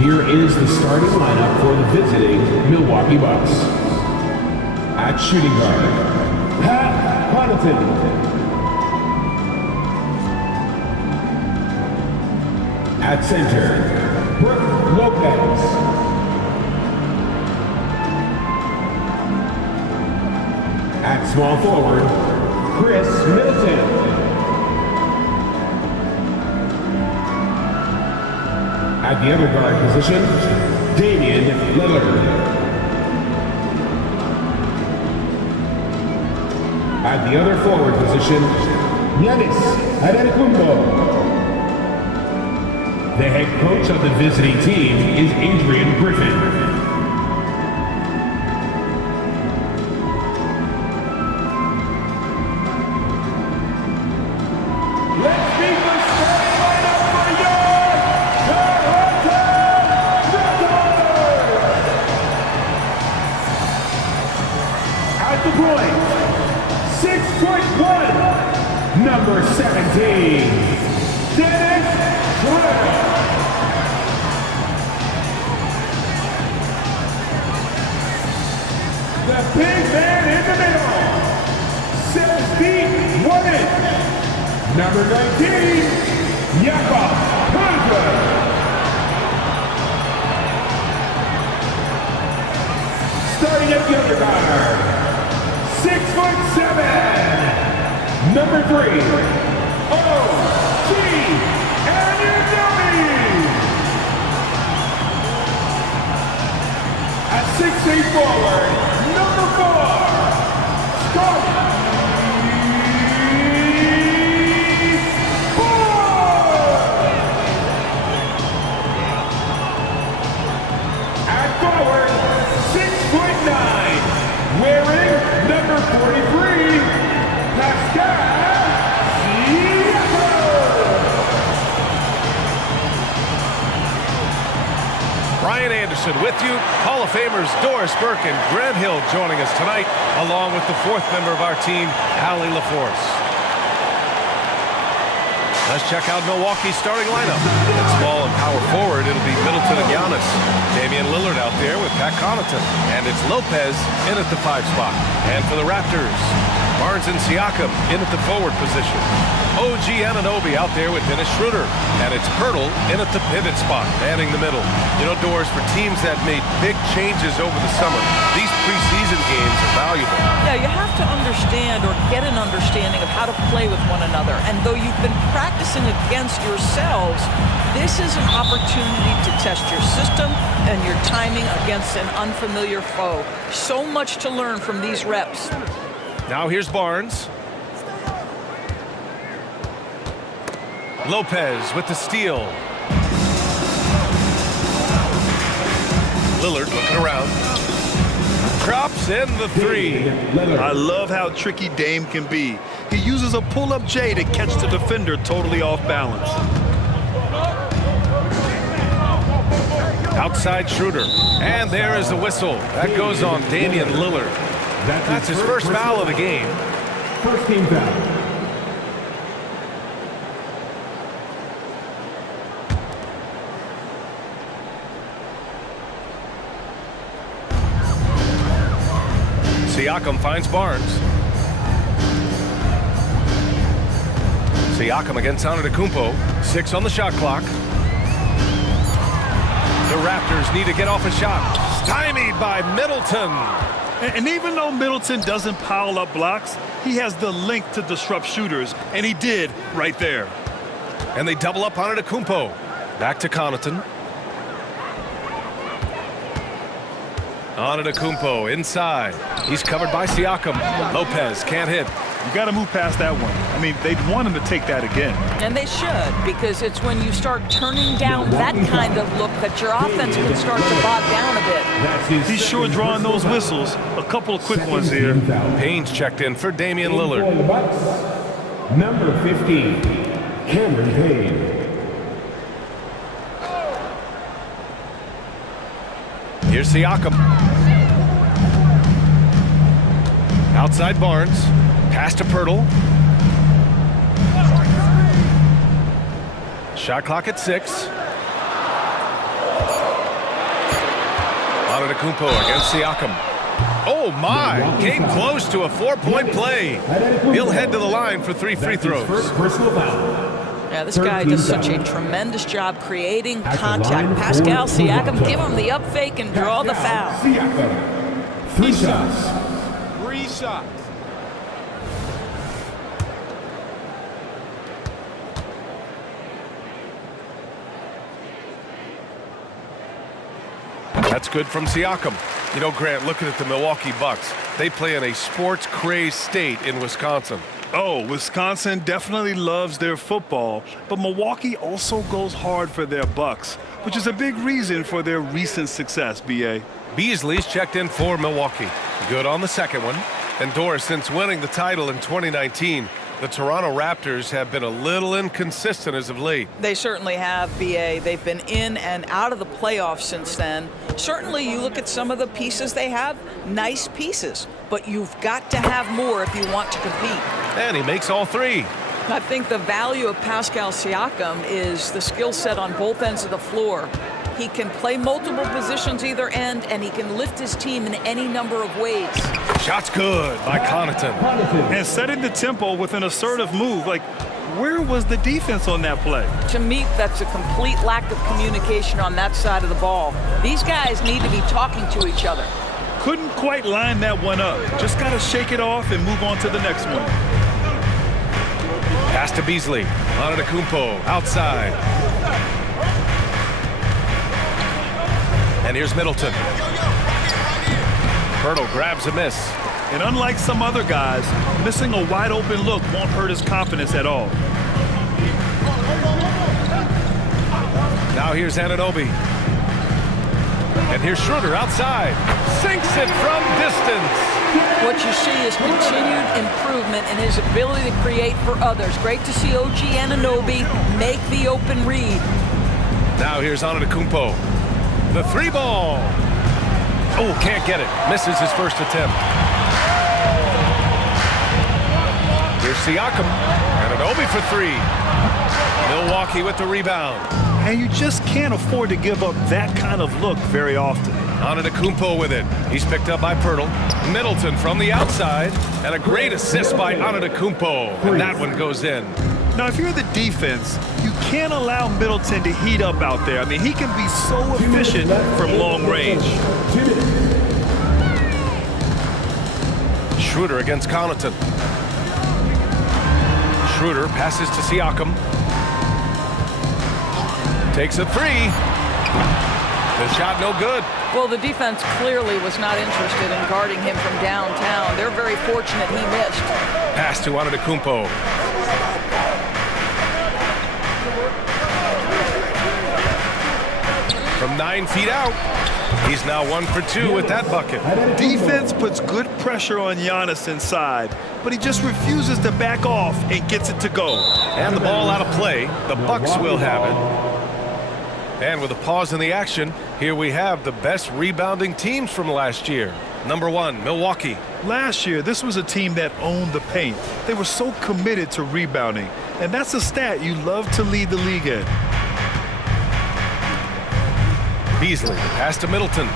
Here is the starting lineup for the visiting Milwaukee Bucks. At shooting guard, Pat Connaughton. At center, Brooke Lopez. At small forward, Chris Middleton. At the other guard position, Damian Lillard. At the other forward position, Giannis Antetokounmpo. The head coach of the visiting team is Adrian Griffin. Number 17, Dennis Schroeder. The big man in the middle, 7 feet 1 inch. Number 19, Jakob Poeltl. Starting at the other guard, 6'7". Number 3, O.G. Anunoby. At 6'8" forward, number 4, Scott Boyd. At forward, 6'9", wearing number 43, Pascal. Brian Anderson with you. Hall of Famers Doris Burke and Grant Hill joining us tonight, along with the 4th member of our team, Allie LaForce. Let's check out Milwaukee's starting lineup. At small and power forward, it'll be Middleton and Giannis. Damian Lillard out there with Pat Connaughton. And it's Lopez in at the 5 spot. And for the Raptors, Barnes and Siakam in at the forward position. OG Anunoby out there with Dennis Schroeder. And it's Poeltl in at the pivot spot, manning the middle. You know, Doris, for teams that made big changes over the summer, these preseason games are valuable. Yeah, you have to understand or get an understanding of how to play with one another. And though you've been practicing against yourselves, this is an opportunity to test your system and your timing against an unfamiliar foe. So much to learn from these reps. Now here's Barnes. Lopez with the steal. Lillard looking around. Drops in the 3. I love how tricky Dame can be. He uses a pull-up J to catch the defender totally off balance. Outside Schroeder. And there is the whistle. That goes on Damian Lillard. That's his first foul of the game. First team foul. Siakam finds Barnes. Siakam against Antetokounmpo. 6 on the shot clock. The Raptors need to get off a shot. Stymied by Middleton. And even though Middleton doesn't pile up blocks, he has the length to disrupt shooters, and he did right there. And they double up on Antetokounmpo. Back to Connaughton. Antetokounmpo inside. He's covered by Siakam. Lopez can't hit. You got to move past that one. I mean, they'd want him to take that again. And they should, because it's when you start turning down that kind of look that your offense can start to bog down a bit. He's sure drawing those whistles. A couple of quick ones here. Payne's checked in for Damian Lillard. Number 15, Cameron Payne. Here's Siakam. Outside Barnes. Pass to Poeltl. Shot clock at 6. Antetokounmpo against Siakam. Oh my, came close to a 4-point play. He'll head to the line for 3 free throws. Personal foul. Yeah, this guy does such a tremendous job creating contact. Pascal Siakam, give him the up fake and draw the foul. Siakam. 3 shots. 3 shots. That's good from Siakam. You know, Grant, looking at the Milwaukee Bucks, they play in a sports-crazed state in Wisconsin. Oh, Wisconsin definitely loves their football, but Milwaukee also goes hard for their Bucks, which is a big reason for their recent success, B.A. Beasley's checked in for Milwaukee. Good on the second one. And Doris, since winning the title in 2019, the Toronto Raptors have been a little inconsistent as of late. They certainly have, B.A. They've been in and out of the playoffs since then. Certainly, you look at some of the pieces they have, nice pieces, but you've got to have more if you want to compete. And he makes all 3. I think the value of Pascal Siakam is the skill set on both ends of the floor. He can play multiple positions either end, and he can lift his team in any number of ways. Shot's good by Connaughton. And setting the tempo with an assertive move. Like, where was the defense on that play? To me, that's a complete lack of communication on that side of the ball. These guys need to be talking to each other. Couldn't quite line that one up. Just got to shake it off and move on to the next one. Pass to Beasley. Antetokounmpo outside. And here's Middleton. Pirtle grabs a miss. And unlike some other guys, missing a wide open look won't hurt his confidence at all. Now here's Anunoby. And here's Schroeder outside. Sinks it from distance. What you see is continued improvement in his ability to create for others. Great to see OG Anunoby make the open read. Now here's Antetokounmpo. The 3-ball. Oh, can't get it. Misses his first attempt. Here's Siakam. Anunoby for 3. Milwaukee with the rebound. And you just can't afford to give up that kind of look very often. Antetokounmpo with it. He's picked up by Pirtle. Middleton from the outside. And a great assist by Antetokounmpo. And that one goes in. Now, if you're the defense, you can't allow Middleton to heat up out there. I mean, he can be so efficient from long range. Schroeder against Connaughton. Schroeder passes to Siakam. Takes a 3. The shot no good. Well, the defense clearly was not interested in guarding him from downtown. They're very fortunate he missed. Pass to Antetokounmpo. From 9 feet out, he's now 1 for 2 with that bucket. Defense puts good pressure on Giannis inside, but he just refuses to back off and gets it to go. And the ball out of play. The Bucks will have it. And with a pause in the action, here we have the best rebounding teams from last year. Number 1, Milwaukee. Last year, this was a team that owned the paint. They were so committed to rebounding, and that's a stat you love to lead the league in. Beasley, pass to Middleton.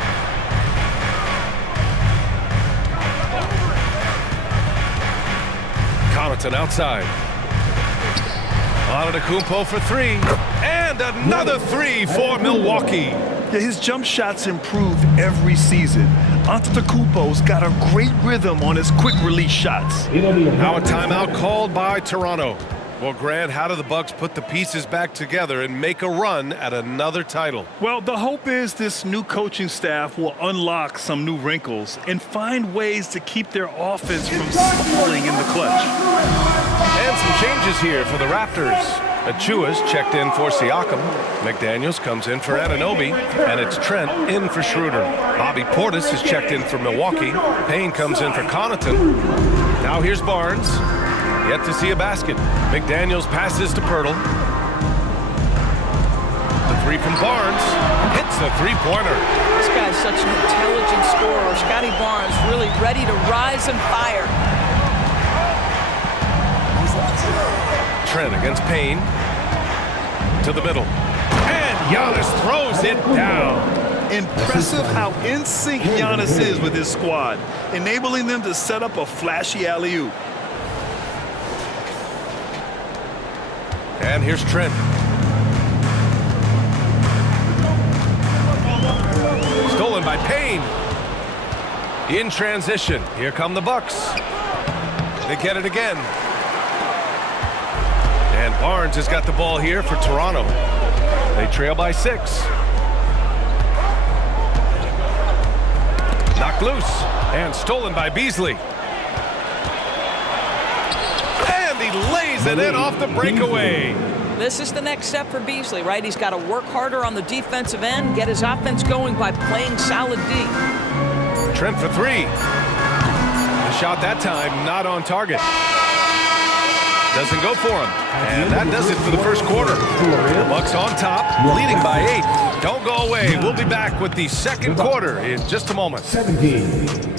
Connaughton outside. Antetokounmpo for 3. And another 3 for Milwaukee. Yeah, his jump shots improved every season. Antetokounmpo's got a great rhythm on his quick release shots. Now a timeout called by Toronto. Well, Grant, how do the Bucks put the pieces back together and make a run at another title? Well, the hope is this new coaching staff will unlock some new wrinkles and find ways to keep their offense from stalling in the clutch. And some changes here for the Raptors. Achua's checked in for Siakam. McDaniels comes in for Anunoby. And it's Trent in for Schroeder. Bobby Portis is checked in for Milwaukee. Payne comes in for Connaughton. Now here's Barnes. Yet to see a basket. McDaniels passes to Pirtle. The 3 from Barnes. Hits a 3-pointer. This guy's such an intelligent scorer. Scotty Barnes really ready to rise and fire. Trent against Payne. To the middle. And Giannis throws it down. Impressive how in sync Giannis is with his squad, enabling them to set up a flashy alley-oop. And here's Trent. Stolen by Payne. In transition, here come the Bucks. They get it again. And Barnes has got the ball here for Toronto. They trail by 6. Knocked loose and stolen by Beasley. And he lays it in off the breakaway. This is the next step for Beasley, right? He's got to work harder on the defensive end, get his offense going by playing solid D. Trent for 3. The shot that time not on target. Doesn't go for him. And that does it for the first quarter. The Bucks on top, leading by 8. Don't go away. We'll be back with the second quarter in just a moment. 17.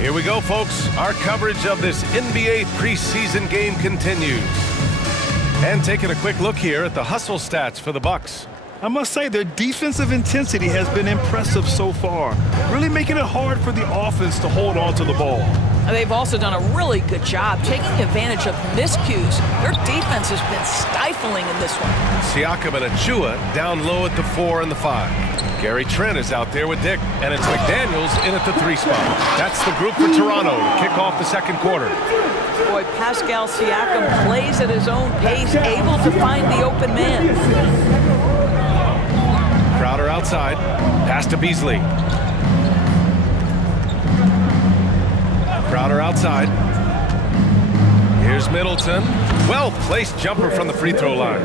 Here we go, folks. Our coverage of this NBA preseason game continues. And taking a quick look here at the hustle stats for the Bucks. I must say, their defensive intensity has been impressive so far, really making it hard for the offense to hold on to the ball. And they've also done a really good job taking advantage of miscues. Their defense has been stifling in this one. Siakam and Achua down low at the 4 and the 5. Gary Trent is out there with Dick, and it's McDaniels in at the 3 spot. That's the group for Toronto to kick off the second quarter. Boy, Pascal Siakam plays at his own pace, able to find the open man. Crowder outside, pass to Beasley. Crowder outside. Here's Middleton. Well-placed jumper from the free throw line.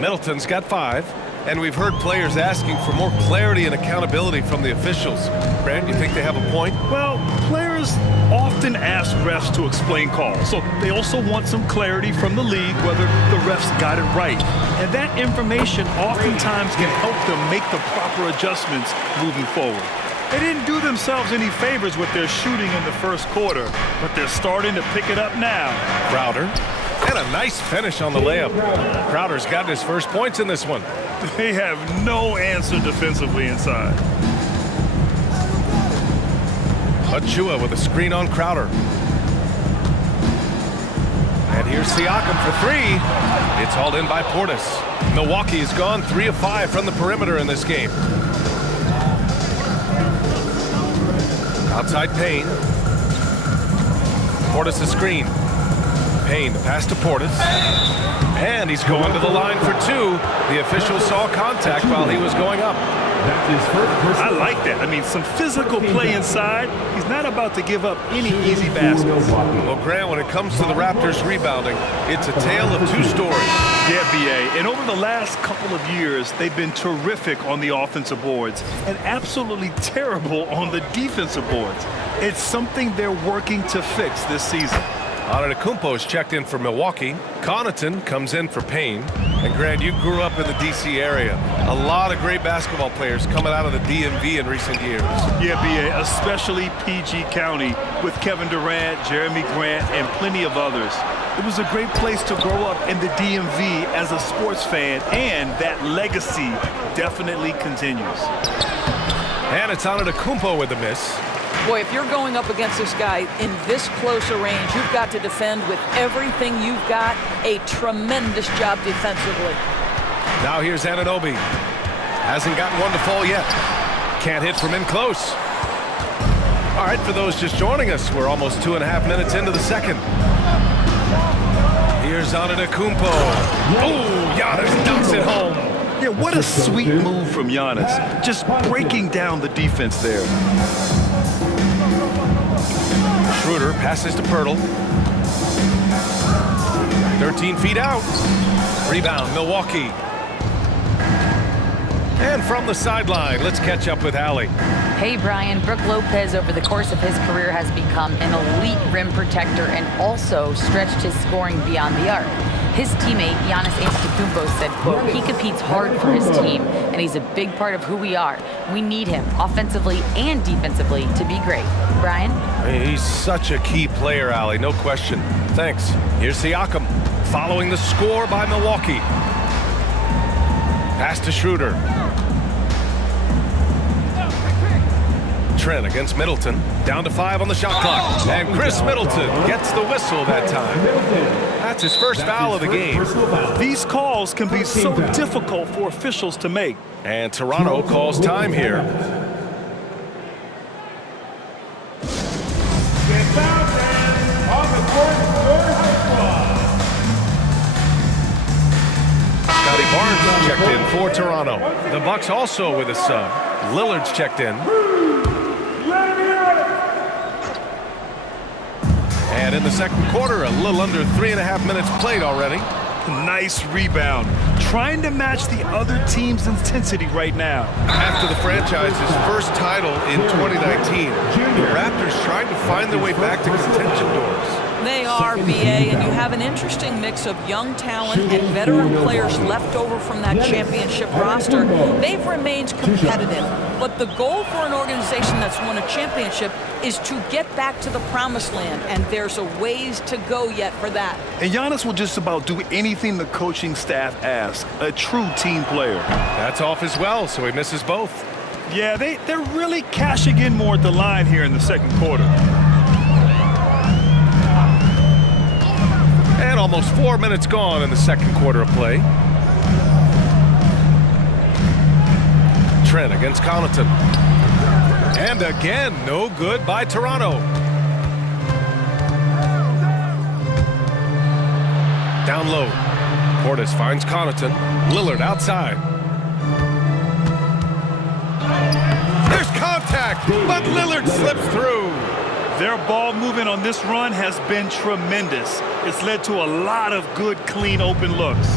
Middleton's got 5. And we've heard players asking for more clarity and accountability from the officials. Brand, you think they have a point? Well, players often ask refs to explain calls, so they also want some clarity from the league whether the refs got it right. And that information oftentimes can help them make the proper adjustments moving forward. They didn't do themselves any favors with their shooting in the first quarter, but they're starting to pick it up now. Crowder. And a nice finish on the layup. Crowder's gotten his first points in this one. They have no answer defensively inside. Achua with a screen on Crowder. And here's Siakam for 3. It's hauled in by Portis. Milwaukee has gone 3 of 5 from the perimeter in this game. Outside Payne. Portis a screen. Payne, the pass to Portis. And he's going to the line for 2. The official saw contact while he was going up. I like that. I mean, some physical play inside. He's not about to give up any easy baskets. Well, Grant, when it comes to the Raptors rebounding, it's a tale of 2 stories. Yeah, B.A. And over the last couple of years, they've been terrific on the offensive boards and absolutely terrible on the defensive boards. It's something they're working to fix this season. Antetokounmpo is checked in for Milwaukee. Connaughton comes in for Payne. And Grant, you grew up in the D.C. area. A lot of great basketball players coming out of the DMV in recent years. Yeah, B.A., especially PG County with Kevin Durant, Jeremy Grant, and plenty of others. It was a great place to grow up in the DMV as a sports fan, and that legacy definitely continues. And it's Antetokounmpo with the miss. Boy, if you're going up against this guy in this close a range, you've got to defend with everything you've got. A tremendous job defensively. Now here's Anunoby. Hasn't gotten one to fall yet. Can't hit from in close. All right, for those just joining us, we're almost 2.5 minutes into the second. Here's Antetokounmpo. Oh, Giannis dunks it home. Yeah, what a sweet move from Giannis. Just breaking down the defense there. Schroeder passes to Pirtle. 13 feet out. Rebound, Milwaukee. And from the sideline, let's catch up with Allie. Hey, Brian. Brook Lopez, over the course of his career, has become an elite rim protector and also stretched his scoring beyond the arc. His teammate, Giannis Antetokounmpo, said, quote, "He competes hard for his team, and he's a big part of who we are. We need him, offensively and defensively, to be great." Brian? He's such a key player, Allie, no question. Thanks. Here's Siakam, following the score by Milwaukee. Pass to Schroeder. Trent against Middleton. Down to 5 on the shot clock. And Chris Middleton gets the whistle that time. That's his first foul of the game. These calls can be so difficult for officials to make. And Toronto calls time here. Get fouled man on the court for High Squad. Scotty Barnes checked in for Toronto. The Bucks also with a sub. Lillard's checked in. And in the second quarter, a little under 3.5 minutes played already. Nice rebound. Trying to match the other team's intensity right now. After the franchise's first title in 2019, the Raptors tried to find their way back to contention doors. They are, BA, and you have an interesting mix of young talent and veteran players left over from that championship roster. They've remained competitive, but the goal for an organization that's won a championship is to get back to the promised land, and there's a ways to go yet for that. And Giannis will just about do anything the coaching staff asks. A true team player. That's off as well, so he misses both. Yeah, they're really cashing in more at the line here in the second quarter. And almost 4 minutes gone in the second quarter of play. Trent against Connaughton. And again, no good by Toronto. Down low. Portis finds Connaughton. Lillard outside. There's contact, but Lillard slips through. Their ball movement on this run has been tremendous. It's led to a lot of good, clean, open looks.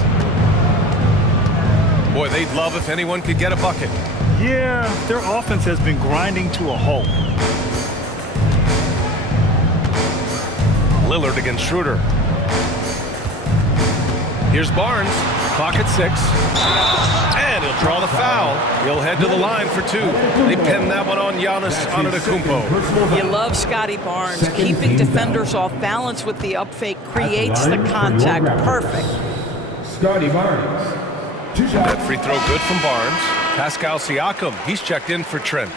Boy, they'd love if anyone could get a bucket. Yeah, their offense has been grinding to a halt. Lillard against Schroeder. Here's Barnes. Clock at 6. And he'll draw the foul. He'll head to the line for 2. They pin that one on Giannis Antetokounmpo. You love Scotty Barnes. Keeping defenders off balance with the up fake creates the contact. Perfect. Scotty Barnes. 2 shots. That free throw good from Barnes. Pascal Siakam, he's checked in for Trent.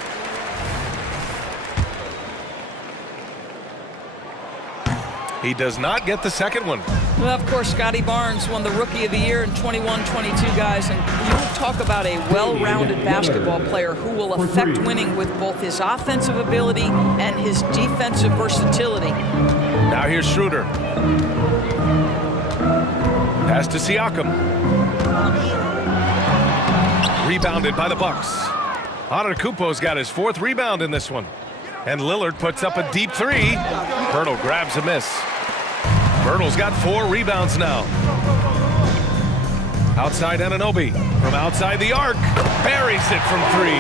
He does not get the second one. Well, of course, Scotty Barnes won the Rookie of the Year in 21-22, guys, and you talk about a well-rounded basketball player who will affect winning with both his offensive ability and his defensive versatility. Now here's Schroeder. Pass to Siakam. Rebounded by the Bucks. Antetokounmpo's got his 4th rebound in this one. And Lillard puts up a deep 3. Pirtle grabs a miss. Pirtle's got 4 rebounds now. Outside Anunoby. From outside the arc. Buries it from 3.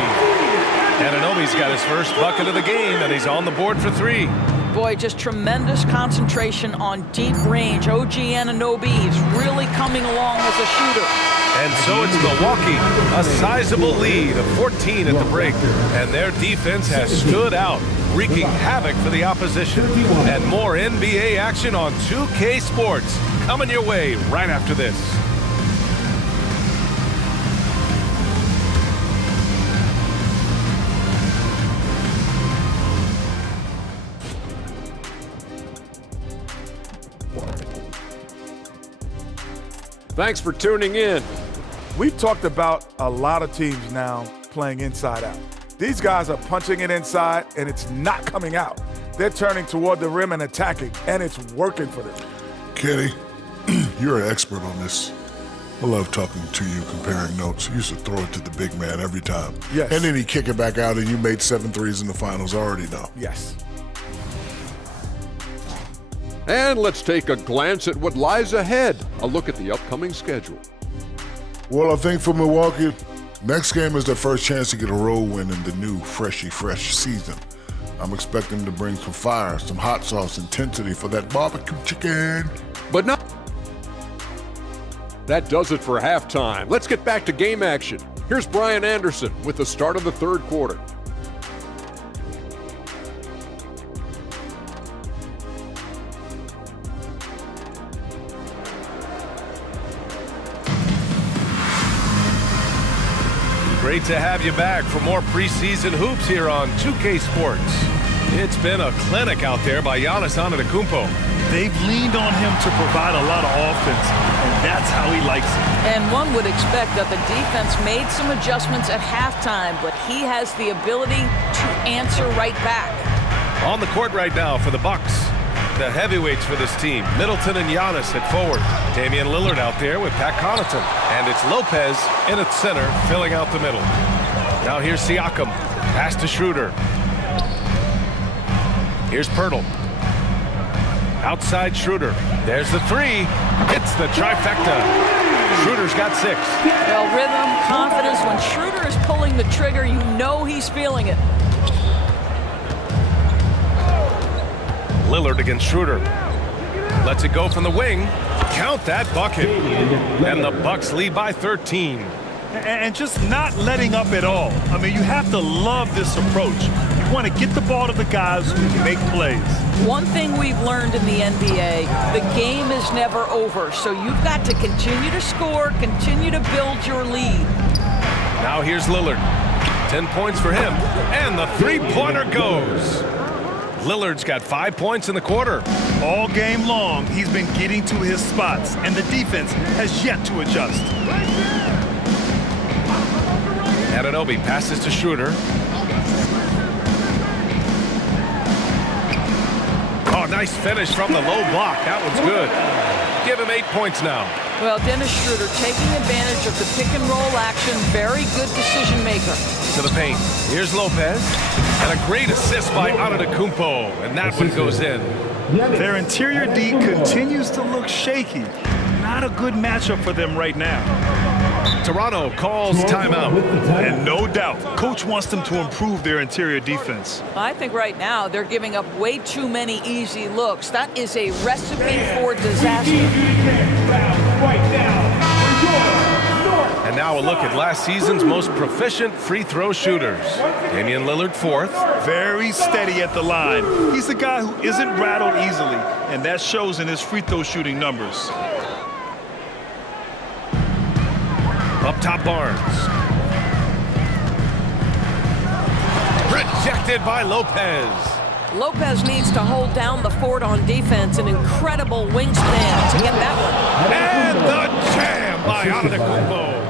Anunoby's got his first bucket of the game, and he's on the board for 3. Boy, just tremendous concentration on deep range. OG Anunoby is really coming along as a shooter. And so it's Milwaukee, a sizable lead of 14 at the break. And their defense has stood out, wreaking havoc for the opposition. And more NBA action on 2K Sports coming your way right after this. Thanks for tuning in. We've talked about a lot of teams now playing inside out. These guys are punching it inside, and it's not coming out. They're turning toward the rim and attacking, and it's working for them. Kenny, you're an expert on this. I love talking to you, comparing notes. You used to throw it to the big man every time. Yes. And then he'd kick it back out, and you made 7 threes in the finals. I already know. Yes. And let's take a glance at what lies ahead. A look at the upcoming schedule. Well, I think for Milwaukee, next game is their first chance to get a road win in the new fresh season. I'm expecting them to bring some fire, some hot sauce intensity for that barbecue chicken. But not. That does it for halftime. Let's get back to game action. Here's Brian Anderson with the start of the third quarter. Great to have you back for more preseason hoops here on 2K Sports. It's been a clinic out there by Giannis Antetokounmpo. They've leaned on him to provide a lot of offense, and that's how he likes it. And one would expect that the defense made some adjustments at halftime, but he has the ability to answer right back. On the court right now for the Bucks, the heavyweights for this team, Middleton and Giannis at forward. Damian Lillard out there with Pat Connaughton. And it's Lopez in at center, filling out the middle. Now here's Siakam. Pass to Schroeder. Here's Pirtle. Outside Schroeder. There's the three. It's the trifecta. Schroeder's got 6. Well, rhythm, confidence. When Schroeder is pulling the trigger, you know he's feeling it. Lillard against Schroeder. Lets it go from the wing. Count that bucket. And the Bucks lead by 13. And just not letting up at all. I mean, you have to love this approach. You want to get the ball to the guys who can make plays. One thing we've learned in the NBA, the game is never over. So you've got to continue to score, continue to build your lead. Now here's Lillard. 10 points for him. And the three-pointer goes. Lillard's got 5 points in the quarter. All game long, he's been getting to his spots, and the defense has yet to adjust. Anunoby passes to Schroeder. Oh, nice finish from the low block. That one's good. Give him 8 points now. Well, Dennis Schroeder taking advantage of the pick-and-roll action. Very good decision maker. To the paint. Here's Lopez. And a great assist by Antetokounmpo. And that one goes in. Their interior D continues to look shaky. Not a good matchup for them right now. Toronto calls timeout. And no doubt, coach wants them to improve their interior defense. I think right now they're giving up way too many easy looks. That is a recipe for disaster. And now a look at last season's most proficient free throw shooters. Damian Lillard 4th. Very steady at the line. He's a guy who isn't rattled easily, and that shows in his free throw shooting numbers. Up top, Barnes. Rejected by Lopez. Lopez needs to hold down the fort on defense. An incredible wingspan to get that one. And the jam by Antetokounmpo.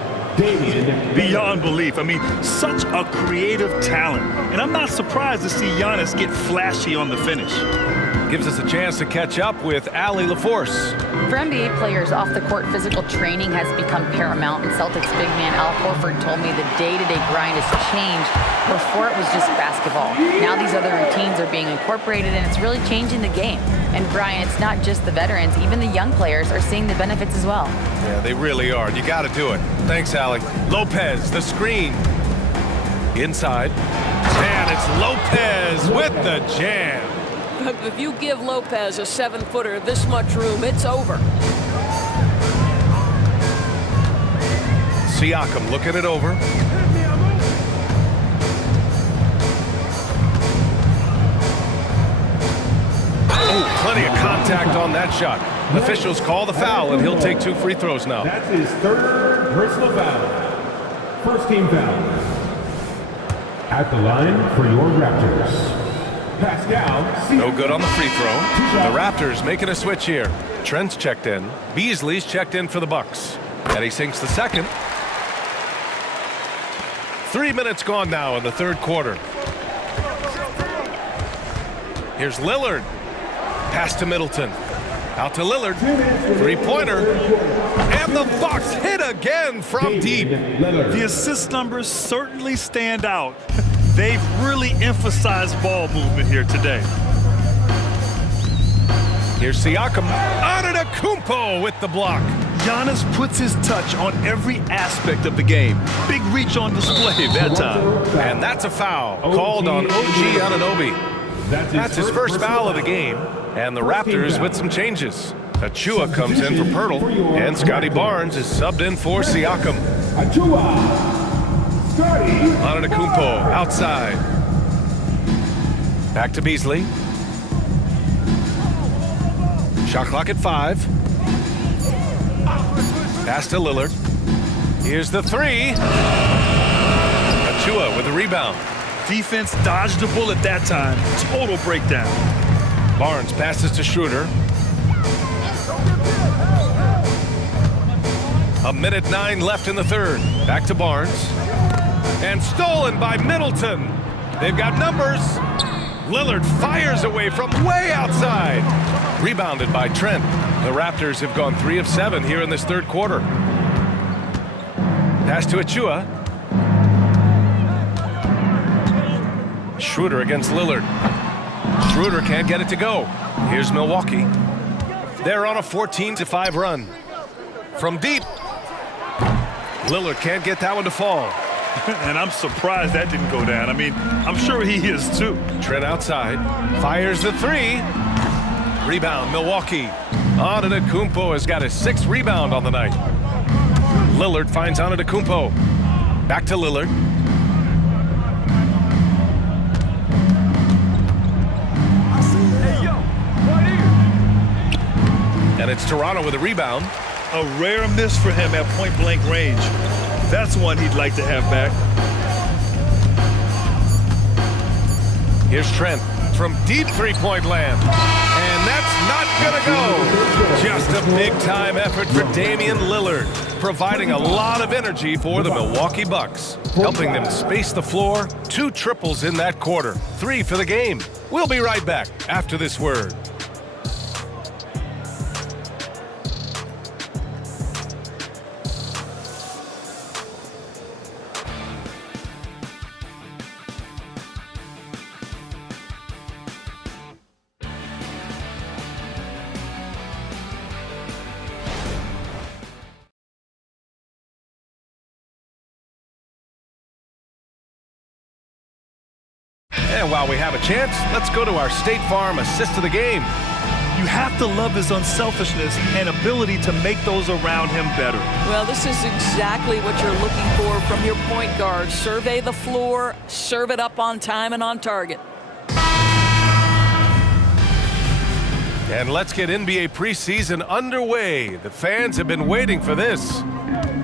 Beyond belief. I mean, such a creative talent. And I'm not surprised to see Giannis get flashy on the finish. Gives us a chance to catch up with Allie LaForce. For NBA players, off-the-court physical training has become paramount, and Celtics big man Al Horford told me the day-to-day grind has changed. Before it was just basketball. Now these other routines are being incorporated, and it's really changing the game. And Brian, it's not just the veterans, even the young players are seeing the benefits as well. Yeah, they really are. You got to do it. Thanks, Allie. Lopez, the screen. Inside. And it's Lopez with the jam. If you give Lopez a 7-footer this much room, it's over. Siakam looking it over. Oh, plenty of contact on that shot. Officials call the foul, and he'll take 2 free throws now. That's his 3rd personal foul. First team foul. At the line for your Raptors. Pascal. No good on the free throw. The Raptors making a switch here. Trent's checked in. Beasley's checked in for the Bucks. And he sinks the second. 3 minutes gone now in the third quarter. Here's Lillard. Pass to Middleton. Out to Lillard. Three-pointer. And the Bucks hit again from deep. The assist numbers certainly stand out. They've really emphasized ball movement here today. Here's Siakam. Antetokounmpo with the block. Giannis puts his touch on every aspect of the game. Big reach on display that time. And that's a foul called on OG Anunoby. That's his first foul of the game. And the Raptors with some changes. Achua comes in for Pirtle, and Scotty Barnes is subbed in for Siakam. Antetokounmpo outside. Back to Beasley. Shot clock at 5. Pass to Lillard. Here's the 3. Achua with the rebound. Defense dodged a bullet that time. Total breakdown. Barnes passes to Schroeder. 1:09 left in the third. Back to Barnes. And stolen by Middleton. They've got numbers. Lillard fires away from way outside. Rebounded by Trent. The Raptors have gone 3 of 7 here in this third quarter. Pass to Achua. Schroeder against Lillard. Schroeder can't get it to go. Here's Milwaukee. They're on a 14-5 run. From deep. Lillard can't get that one to fall. And I'm surprised that didn't go down. I mean, I'm sure he is too. Trent outside. Fires the 3. Rebound, Milwaukee. Antetokounmpo has got his 6th rebound on the night. Lillard finds Antetokounmpo. Back to Lillard. And it's Toronto with a rebound. A rare miss for him at point-blank range. That's one he'd like to have back. Here's Trent from deep three-point land. And that's not gonna go. Just a big-time effort for Damian Lillard, providing a lot of energy for the Milwaukee Bucks, helping them space the floor. 2 triples in that quarter, 3 for the game. We'll be right back after this word. And while we have a chance, let's go to our State Farm assist of the game. You have to love his unselfishness and ability to make those around him better. Well, this is exactly what you're looking for from your point guard. Survey the floor, serve it up on time and on target. And let's get NBA preseason underway. The fans have been waiting for this.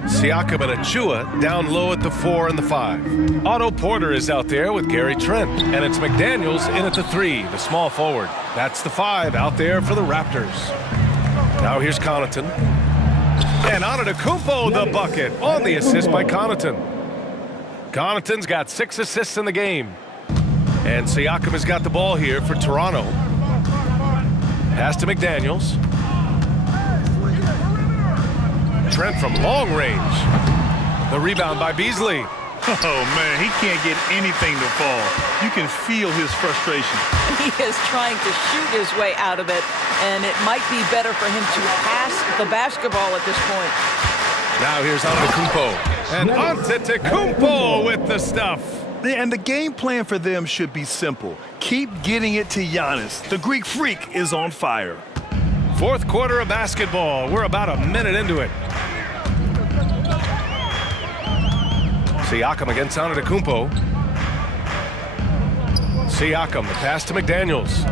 Siakam and Achua down low at the 4 and the 5. Otto Porter is out there with Gary Trent. And it's McDaniels in at the 3, the small forward. That's the 5 out there for the Raptors. Now here's Connaughton. And Antetokounmpo the bucket on the assist by Connaughton. Connaughton's got 6 assists in the game. And Siakam has got the ball here for Toronto. Pass to McDaniels. Trent from long range. The rebound by Beasley. Oh, man, he can't get anything to fall. You can feel his frustration. He is trying to shoot his way out of it, and it might be better for him to pass the basketball at this point. Now here's Antetokounmpo. And Antetokounmpo with the stuff. And the game plan for them should be simple. Keep getting it to Giannis. The Greek freak is on fire. Fourth quarter of basketball. We're about a minute into it. Siakam against Antetokounmpo. Siakam, the pass to McDaniels.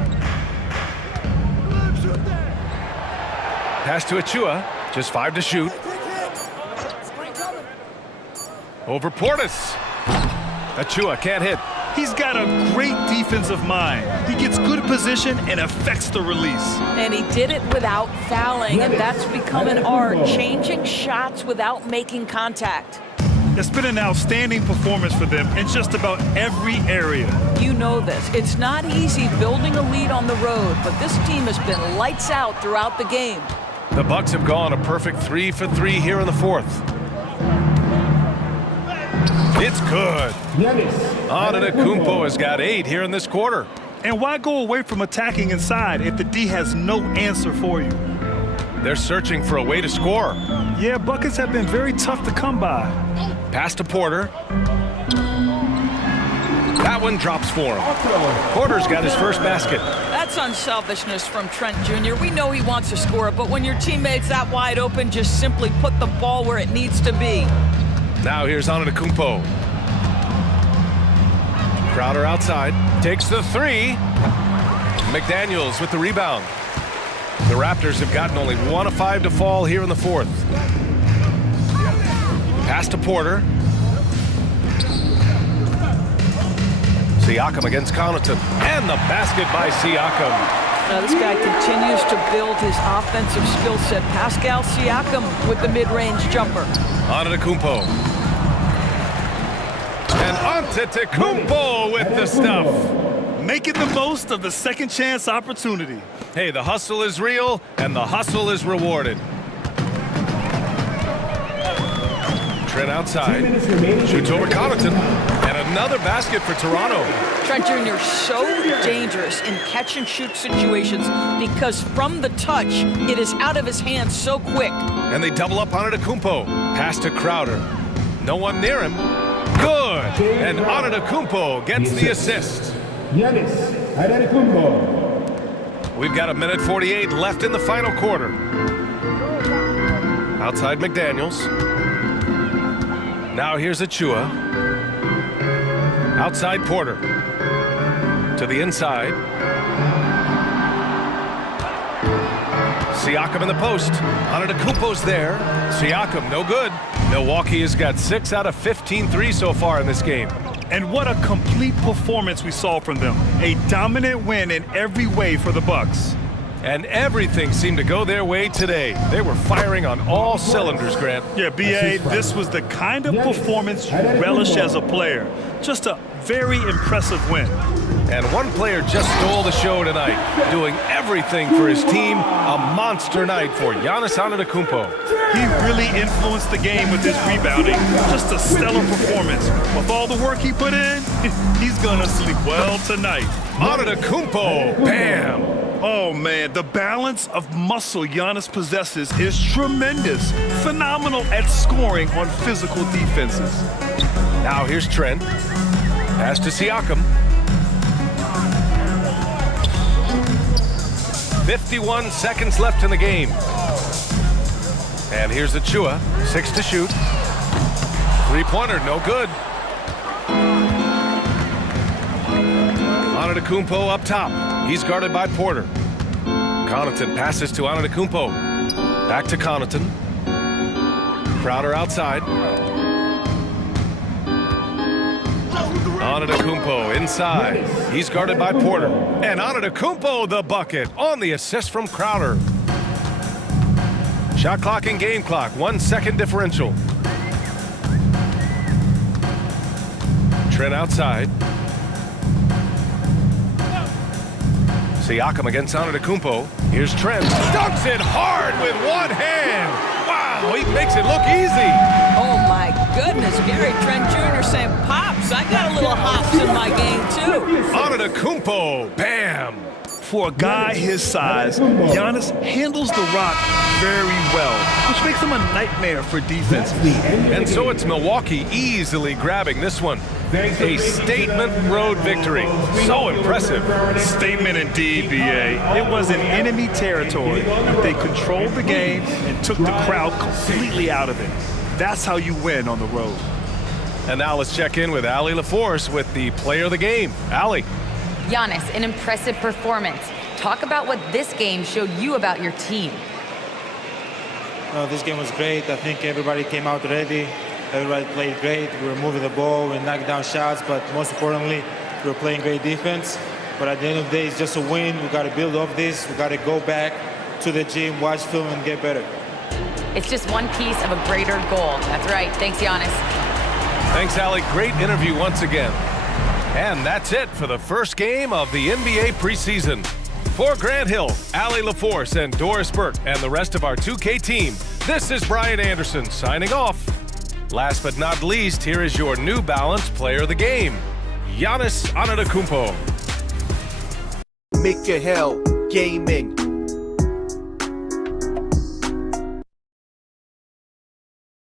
Pass to Achua. Just 5 to shoot. Over Portis. Achua can't hit. He's got a great defensive mind. He gets good position and affects the release. And he did it without fouling, and that's become an art, changing shots without making contact. It's been an outstanding performance for them in just about every area. You know this. It's not easy building a lead on the road, but this team has been lights out throughout the game. The Bucks have gone a perfect 3 for 3 here in the fourth. It's good. Antetokounmpo has got 8 here in this quarter. And why go away from attacking inside if the D has no answer for you? They're searching for a way to score. Yeah, buckets have been very tough to come by. Pass to Porter. That one drops for him. Porter's got his first basket. That's unselfishness from Trent Jr. We know he wants to score, but when your teammate's that wide open, just simply put the ball where it needs to be. Now here's Antetokounmpo. Crowder outside, takes the three. McDaniels with the rebound. The Raptors have gotten only 1 of 5 to fall here in the fourth. Pass to Porter. Siakam against Connaughton. And the basket by Siakam. Now this guy continues to build his offensive skill set. Pascal Siakam with the mid-range jumper. Antetokounmpo. And Antetokounmpo with the stuff. Making the most of the second chance opportunity. Hey, the hustle is real, and the hustle is rewarded. Trent outside, shoots over Connaughton, and another basket for Toronto. Trent Jr. so dangerous in catch-and-shoot situations because from the touch, it is out of his hands so quick. And they double up on Antetokounmpo. Pass to Crowder. No one near him. Good! And Antetokounmpo gets the assist. We've got 1:48 left in the final quarter. Outside McDaniels. Now here's Achua. Outside Porter. To the inside. Siakam in the post. Antetokounmpo's there. Siakam, no good. Milwaukee has got 6 out of 15 threes so far in this game. And what a complete performance we saw from them. A dominant win in every way for the Bucks. And everything seemed to go their way today. They were firing on all cylinders, Grant. Yeah, B.A., this was the kind of performance you relish as a player. Just a very impressive win. And one player just stole the show tonight, doing everything for his team. A monster night for Giannis Antetokounmpo. He really influenced the game with his rebounding. Just a stellar performance. With all the work he put in, he's gonna sleep well tonight. Antetokounmpo, bam! Oh man, the balance of muscle Giannis possesses is tremendous. Phenomenal at scoring on physical defenses. Now here's Trent. Pass to Siakam. 51 seconds left in the game. And here's Achua, 6 to shoot. Three-pointer, no good. Antetokounmpo up top. He's guarded by Porter. Connaughton passes to Antetokounmpo. Back to Connaughton. Crowder outside. Antetokounmpo inside. He's guarded by Porter. And Antetokounmpo the bucket on the assist from Crowder. Shot clock and game clock, 1 second differential. Trent outside. Siakam against Antetokounmpo. Here's Trent. Dunks it hard with one hand. Wow, he makes it look easy. Oh my goodness, Gary Trent Jr. saying, Pops, I got a little hops in my game too. Antetokounmpo, bam. For a guy his size, Giannis handles the rock very well, which makes him a nightmare for defense. And so it's Milwaukee easily grabbing this one. A statement road victory. So impressive. Statement indeed, B.A. It was in enemy territory, but they controlled the game and took the crowd completely out of it. That's how you win on the road. And now let's check in with Allie LaForce with the player of the game. Allie. Giannis, an impressive performance. Talk about what this game showed you about your team. This game was great. I think everybody came out ready. Everybody played great. We were moving the ball, we were knocking down shots, but most importantly, we were playing great defense. But at the end of the day, it's just a win. We got to build off this. We got to go back to the gym, watch film, and get better. It's just one piece of a greater goal. That's right. Thanks, Giannis. Thanks, Allie. Great interview once again. And that's it for the first game of the NBA preseason. For Grant Hill, Allie LaForce, and Doris Burke, and the rest of our 2K team, this is Brian Anderson signing off. Last but not least, here is your New Balance player of the game, Giannis Antetokounmpo. make it hell. Gaming,